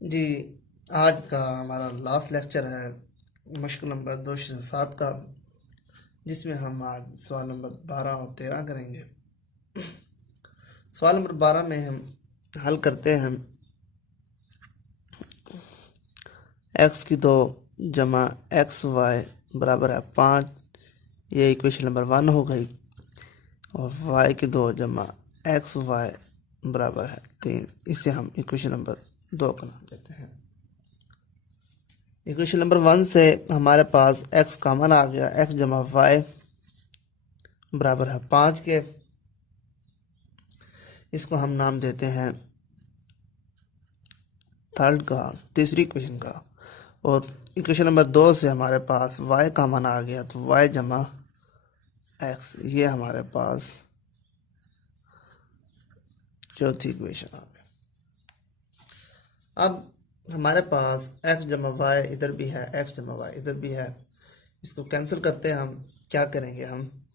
जी, आज का हमारा लास्ट लेक्चर है मुश्किल नंबर 207 का, जिसमें हम आज सवाल नंबर 12 और 13 करेंगे। सवाल नंबर 12 में हम हल करते हैं एक्स की 2 जमा एक्स वाई बराबर है 5। ये इक्वेशन नंबर 1 हो गई। और वाई की 2 जमा एक्स वाई बराबर है 3। इसे हम इक्वेशन नंबर 2 का नाम देते हैं। इक्वेशन नंबर 1 से हमारे पास x कॉमन आ गया, x जमा वाई बराबर है 5 के। इसको हम नाम देते हैं थर्ड का, तीसरी इक्वेशन का। और इक्वेशन नंबर 2 से हमारे पास y कॉमन आ गया, तो y जमा x, ये हमारे पास चौथी इक्वेशन आ गई। अब हमारे पास x जमा वाई इधर भी है, x जमा वाई इधर भी है। इसको कैंसिल करते हैं। हम क्या करेंगे, हम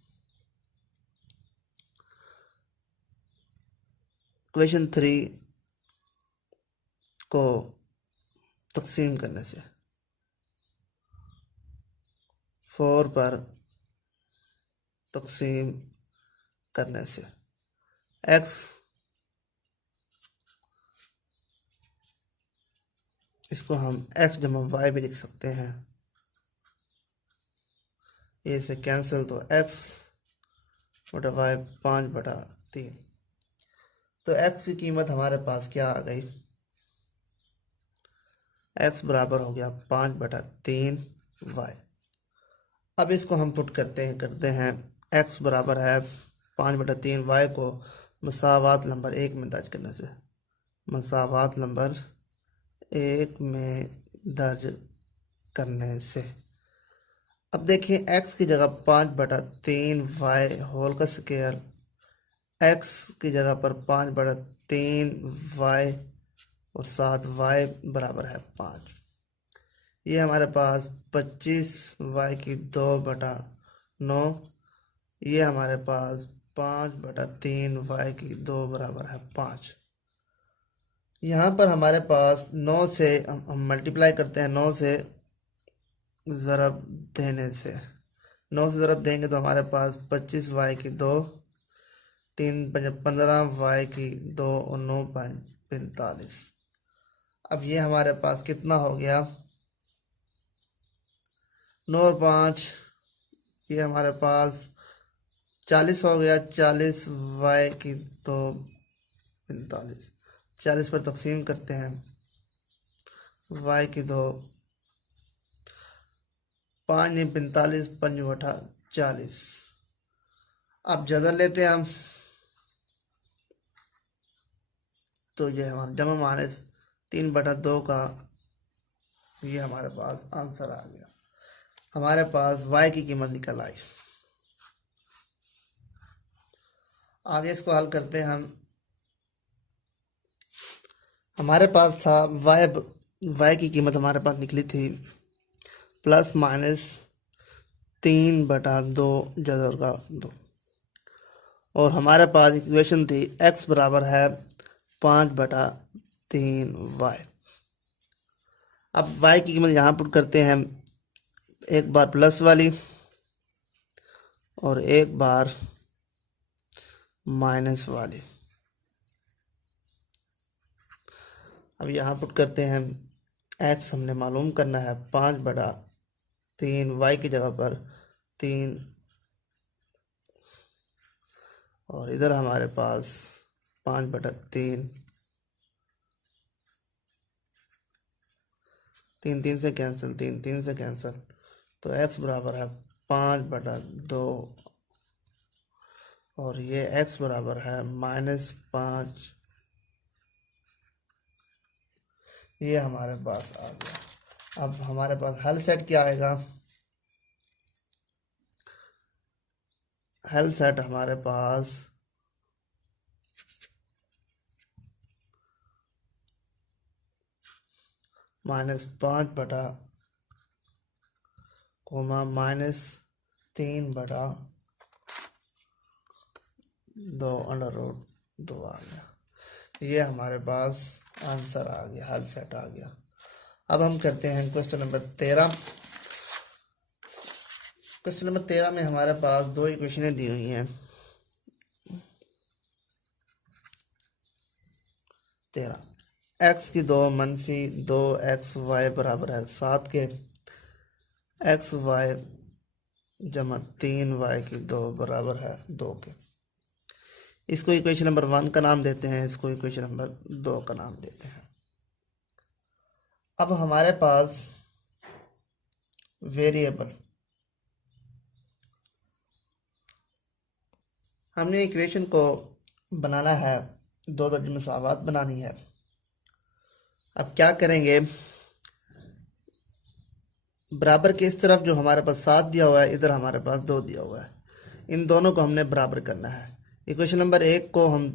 इक्वेशन 3 को तकसीम करने से 4 पर तकसीम करने से x, इसको हम x जमा वाई भी लिख सकते हैं। ये से कैंसिल, तो x बटा वाई 5/3। तो x की कीमत हमारे पास क्या आ गई, x बराबर हो गया 5/3 वाई। अब इसको हम पुट करते हैं x बराबर है 5/3 वाई को मसावात नंबर 1 में दर्ज करने से, मसावात नंबर 1 में दर्ज करने से। अब देखिए x की जगह 5/3 वाई होल का स्क्वायर, x की जगह पर 5/3 वाई और 7 वाई बराबर है 5। ये हमारे पास 25 वाई की 2/9। ये हमारे पास 5/3 वाई की 2 बराबर है 5। यहाँ पर हमारे पास 9 से हम मल्टीप्लाई करते हैं, 9 से ज़रब देने से। 9 से ज़रब देंगे तो हमारे पास 25 वाई की 2, 3 15 वाई की 2 और 9 45। अब ये हमारे पास कितना हो गया, 9 और 5, ये हमारे पास 40 हो गया। 40 वाई की 2 45, 40 पर तकसीम करते हैं, वाई की 2, 5 नहीं 45, 5 40। अब जदर लेते हैं हम, तो ये हमारा जमा माइनस 3/2 का ये हमारे पास आंसर आ गया। हमारे पास y की कीमत निकल आई। आगे इसको हल करते हैं हम। हमारे पास था y की कीमत हमारे पास निकली थी +-3/2 जदर का 2। और हमारे पास इक्वेशन थी x बराबर है 5/3 वाई। अब y की कीमत यहाँ पुट करते हैं, एक बार प्लस वाली और एक बार माइनस वाली। अब यहाँ पुट करते हैं, x हमने मालूम करना है 5/3, y की जगह पर 3, और इधर हमारे पास 5/3, 3 3 से कैंसिल, 3 3 से कैंसिल, तो x बराबर है 5/2 और ये x बराबर है -5। ये हमारे पास आ गया। अब हमारे पास हल सेट क्या आएगा, हल सेट हमारे पास -5/, -3/2 √2 आ गया। ये हमारे पास आंसर आ गया, हल सेट आ गया। अब हम करते हैं क्वेश्चन नंबर 13। क्वेश्चन नंबर 13 में हमारे पास दो इक्वेशनें दी हुई हैं। 13 एक्स की दो मनफी 2xy बराबर है 7 के, xy जमा 3y की 2 बराबर है 2 के। इसको इक्वेशन नंबर 1 का नाम देते हैं, इसको इक्वेशन नंबर 2 का नाम देते हैं। अब हमारे पास वेरिएबल, हमने इक्वेशन को बनाना है, दो दो मसावात बनानी है। अब क्या करेंगे, बराबर के इस तरफ जो हमारे पास 7 दिया हुआ है, इधर हमारे पास 2 दिया हुआ है, इन दोनों को हमने बराबर करना है। इक्वेशन नंबर 1 को हम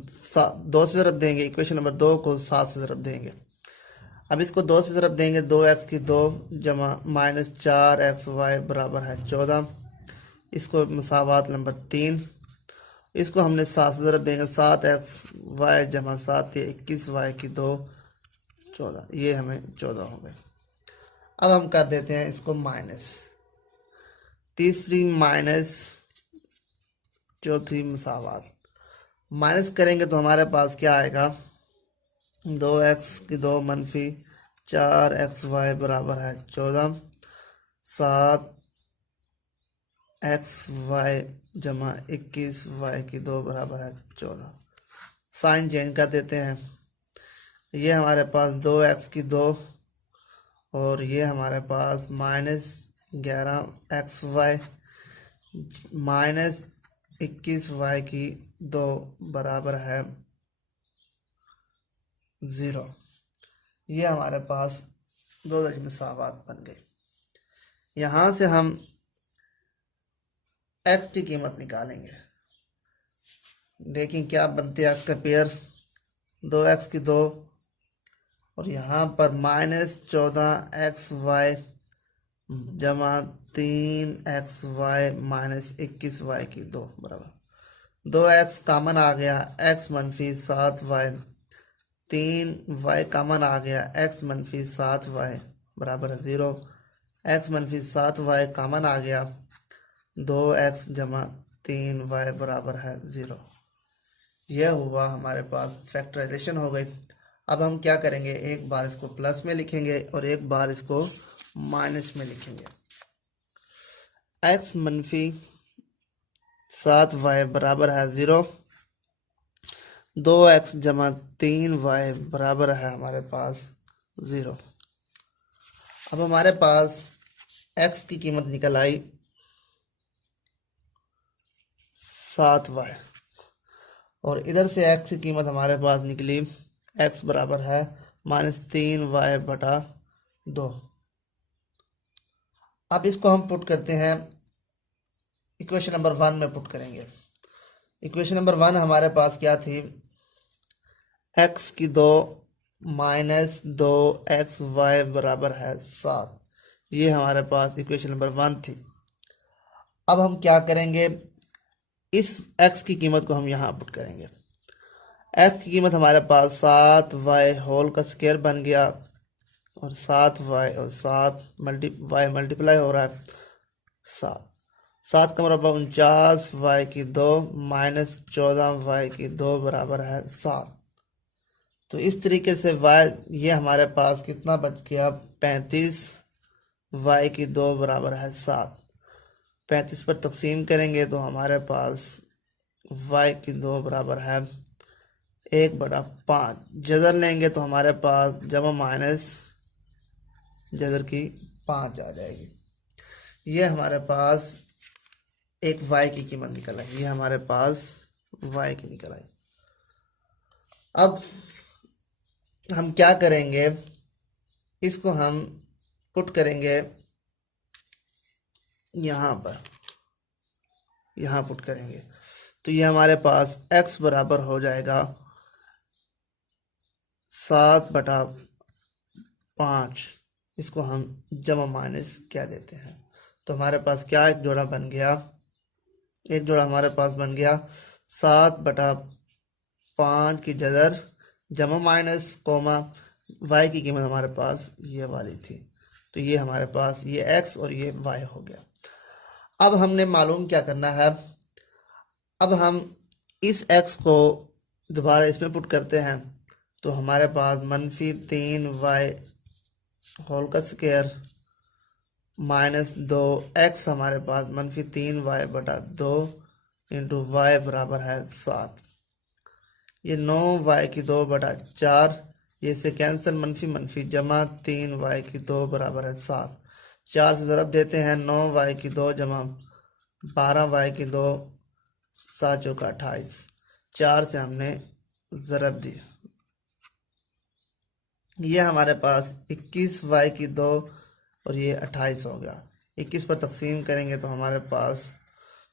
2 से ज़रब देंगे, इक्वेशन नंबर 2 को 7 से ज़रब देंगे। अब इसको 2 से ज़रब देंगे, 2x की 2 जमा -4xy बराबर है 14। इसको मसावात नंबर 3, इसको हमने 7 से ज़रब देंगे, 7xy जमा 7 21y की 2 14, ये हमें 14 हो गए। अब हम कर देते हैं इसको माइनस, तीसरी माइनस चौथी मसावात, माइनस करेंगे तो हमारे पास क्या आएगा, 2x की 2 मनफी 4xy बराबर है 14, 7xy जमा 21y की 2 बराबर है 14। साइन चेंज कर देते हैं, ये हमारे पास 2x की 2 और ये हमारे पास -11xy -21y की 2 बराबर है 0। ये हमारे पास दो दर्ज मसावात बन गए। यहाँ से हम x की कीमत निकालेंगे, देखें क्या बनते हैं। x का पेयर 2x की 2 और यहाँ पर -14xy जमा 3xy -21y की 2 बराबर 2x कामन आ गया, x मनफी 7y, 3y कामन आ गया, x मनफी 7y बराबर है 0, x मनफी 7y कामन आ गया, 2x जमा 3y बराबर है 0। यह हुआ हमारे पास फैक्टराइजेशन हो गई। अब हम क्या करेंगे, एक बार इसको प्लस में लिखेंगे और एक बार इसको माइनस में लिखेंगे। x मनफी 7y बराबर है 0, 2x जमा 3y बराबर है हमारे पास 0। अब हमारे पास x की कीमत निकल आई 7y और इधर से x की कीमत हमारे पास निकली, x बराबर है -3y बटा 2। अब इसको हम पुट करते हैं, इक्वेशन नंबर 1 में पुट करेंगे। इक्वेशन नंबर 1 हमारे पास क्या थी, x की 2 -2xy बराबर है 7, ये हमारे पास इक्वेशन नंबर 1 थी। अब हम क्या करेंगे, इस x की कीमत को हम यहाँ पुट करेंगे। x की कीमत हमारे पास 7y होल का स्क्वायर बन गया और 7y और 7y मल्टीप्लाई हो रहा है 7 का मरबा 49y की 2 -14y की 2 बराबर है 7। तो इस तरीके से y, ये हमारे पास कितना बच गया, 35y की 2 बराबर है 7। 35 पर तकसीम करेंगे तो हमारे पास y की 2 बराबर है 1/5। जज़र लेंगे तो हमारे पास जमा माइनस जज़र की 5 आ जाएगी। ये हमारे पास एक y की कीमत निकल आई, ये हमारे पास y की निकल आई। अब हम क्या करेंगे, इसको हम पुट करेंगे यहाँ पर, यहाँ पुट करेंगे तो ये हमारे पास x बराबर हो जाएगा 7/5। इसको हम जमा माइनस क्या देते हैं तो हमारे पास क्या एक जोड़ा बन गया, एक जोड़ा हमारे पास बन गया 7/5 की जगह जमा माइनस कोमा वाई की कीमत हमारे पास ये वाली थी, तो ये हमारे पास ये एक्स और ये वाई हो गया। अब हमने मालूम क्या करना है, अब हम इस एक्स को दोबारा इसमें पुट करते हैं, तो हमारे पास -3y होल का स्क्वायर माइनस 2x हमारे पास -3y/2 इंटू वाई बराबर है 7। ये 9y/2/4, ये से कैंसिल, मनफी मनफी जमा 3y/2 बराबर है 7। 4 से ज़रब देते हैं, 9y/2 जमा 12y/2, 7 चौका 28। 4 से हमने ज़रब दी, ये हमारे पास 21y/2 और ये 28 हो गया। 21 पर तकसीम करेंगे तो हमारे पास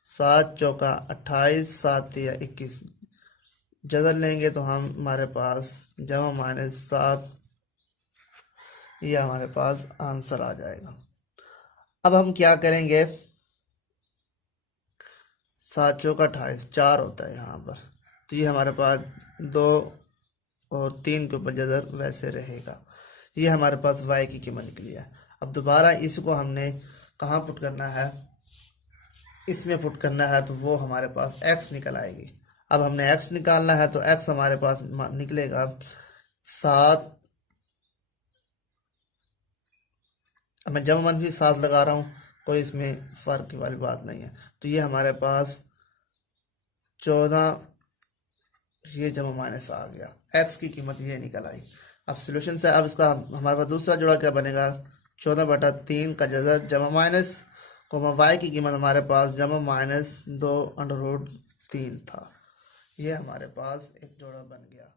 7 चौका 28, 7 या 21, जज़र लेंगे तो हम हमारे पास जमा -7, ये हमारे पास आंसर आ जाएगा। अब हम क्या करेंगे, 7 चौका 28, 4 होता है यहाँ पर, तो ये हमारे पास 2 और 3 के ऊपर जज़र वैसे रहेगा। ये हमारे पास y की कीमत निकली है। अब दोबारा इसको हमने कहाँ पुट करना है, इसमें पुट करना है, तो वो हमारे पास x निकल आएगी। अब हमने x निकालना है, तो x हमारे पास निकलेगा 7, अब मैं जमा मनफी 7 लगा रहा हूँ, कोई इसमें फ़र्क वाली बात नहीं है, तो ये हमारे पास 14, ये जमा माइनस आ गया, x की कीमत ये निकल आई। अब सोल्यूशन से अब इसका हमारे पास दूसरा जोड़ा क्या बनेगा, 14/3 का जज़र जमा माइनस कोमा y की कीमत हमारे पास जमा -2√3 था। ये हमारे पास एक जोड़ा बन गया।